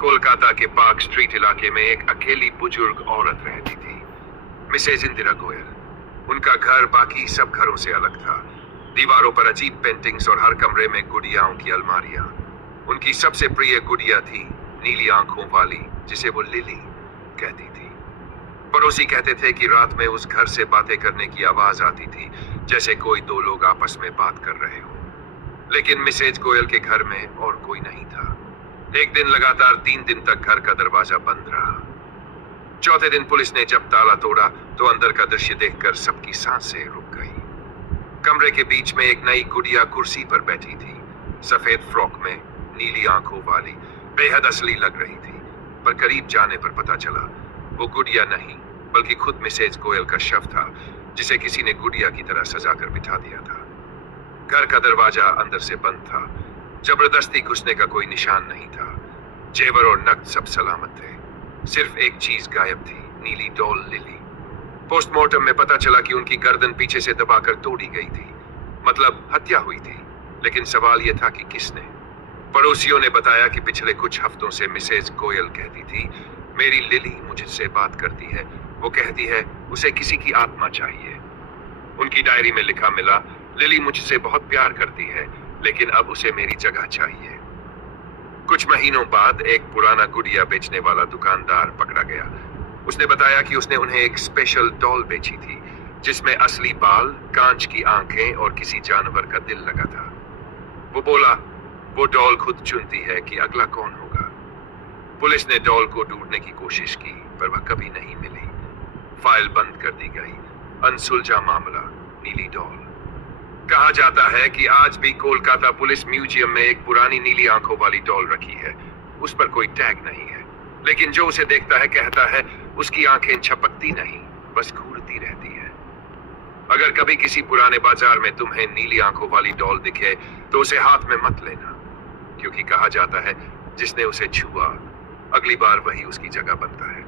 कोलकाता के park street इलाके में एक अकेली बुजुर्ग औरत रहती थी, मिसेज इंदिरा गोयल। उनका घर बाकी सब घरों से अलग था। दीवारों पर अजीब पेंटिंग्स और हर कमरे में गुड़ियाओं की अलमारियां। उनकी सबसे प्रिय गुड़िया थी नीली आंखों वाली, जिसे वो लिली कहती थी। पड़ोसी कहते थे कि रात में उस घर से बातें करने की आवाज आती थी, जैसे कोई दो लोग आपस में बात कर रहे हो। लेकिन मिसेज गोयल के घर में और कोई नहीं था। एक दिन लगातार 3 दिन तक घर का दरवाजा बंद रहा। चौथे दिन पुलिस ने जब ताला तोड़ा तो अंदर का दृश्य देखकर सबकी सांसें रुक गई। कमरे के बीच में एक नई गुड़िया कुर्सी पर बैठी थी, सफेद फ्रॉक में, नीली आंखों वाली, बेहद असली लग रही थी। पर करीब जाने पर पता चला वो गुड़िया नहीं बल्कि खुद मिसेज गोयल का शव था, जिसे किसी ने गुड़िया की तरह सजा कर बिठा दिया था। घर का दरवाजा अंदर से बंद था। जबरदस्ती घुसने का कोई निशान नहीं था। जेवर और नकद सब सलामत थे। सिर्फ एक चीज गायब थी, नीली डॉल लिली। पोस्टमार्टम में पता चला कि उनकी गर्दन पीछे से दबाकर तोड़ी गई थी, मतलब हत्या हुई थी। लेकिन सवाल यह था कि किसने। पड़ोसियों ने बताया कि पिछले कुछ हफ्तों से मिसेज गोयल कहती थी, मेरी लिली मुझसे बात करती है, वो कहती है उसे किसी की आत्मा चाहिए। उनकी डायरी में लिखा मिला, लिली मुझसे बहुत प्यार करती है, लेकिन अब उसे मेरी जगह चाहिए। कुछ महीनों बाद एक पुराना गुड़िया बेचने वाला दुकानदार पकड़ा गया। उसने बताया कि उसने उन्हें एक स्पेशल डॉल बेची थी, जिसमें असली बाल, कांच की आंखें और किसी जानवर का दिल लगा था। वो बोला वो डॉल खुद चुनती है कि अगला कौन होगा। पुलिस ने डॉल को ढूंढने की कोशिश की, पर वह कभी नहीं मिली। फाइल बंद कर दी गई। अनसुलझा मामला, नीली डॉल। कहा जाता है कि आज भी कोलकाता पुलिस म्यूजियम में एक पुरानी नीली आंखों वाली डॉल रखी है। उस पर कोई टैग नहीं है, लेकिन जो उसे देखता है कहता है उसकी आंखें झपकती नहीं, बस घूरती रहती है। अगर कभी किसी पुराने बाजार में तुम्हें नीली आंखों वाली डॉल दिखे तो उसे हाथ में मत लेना, क्योंकि कहा जाता है जिसने उसे छुआ अगली बार वही उसकी जगह बनता है।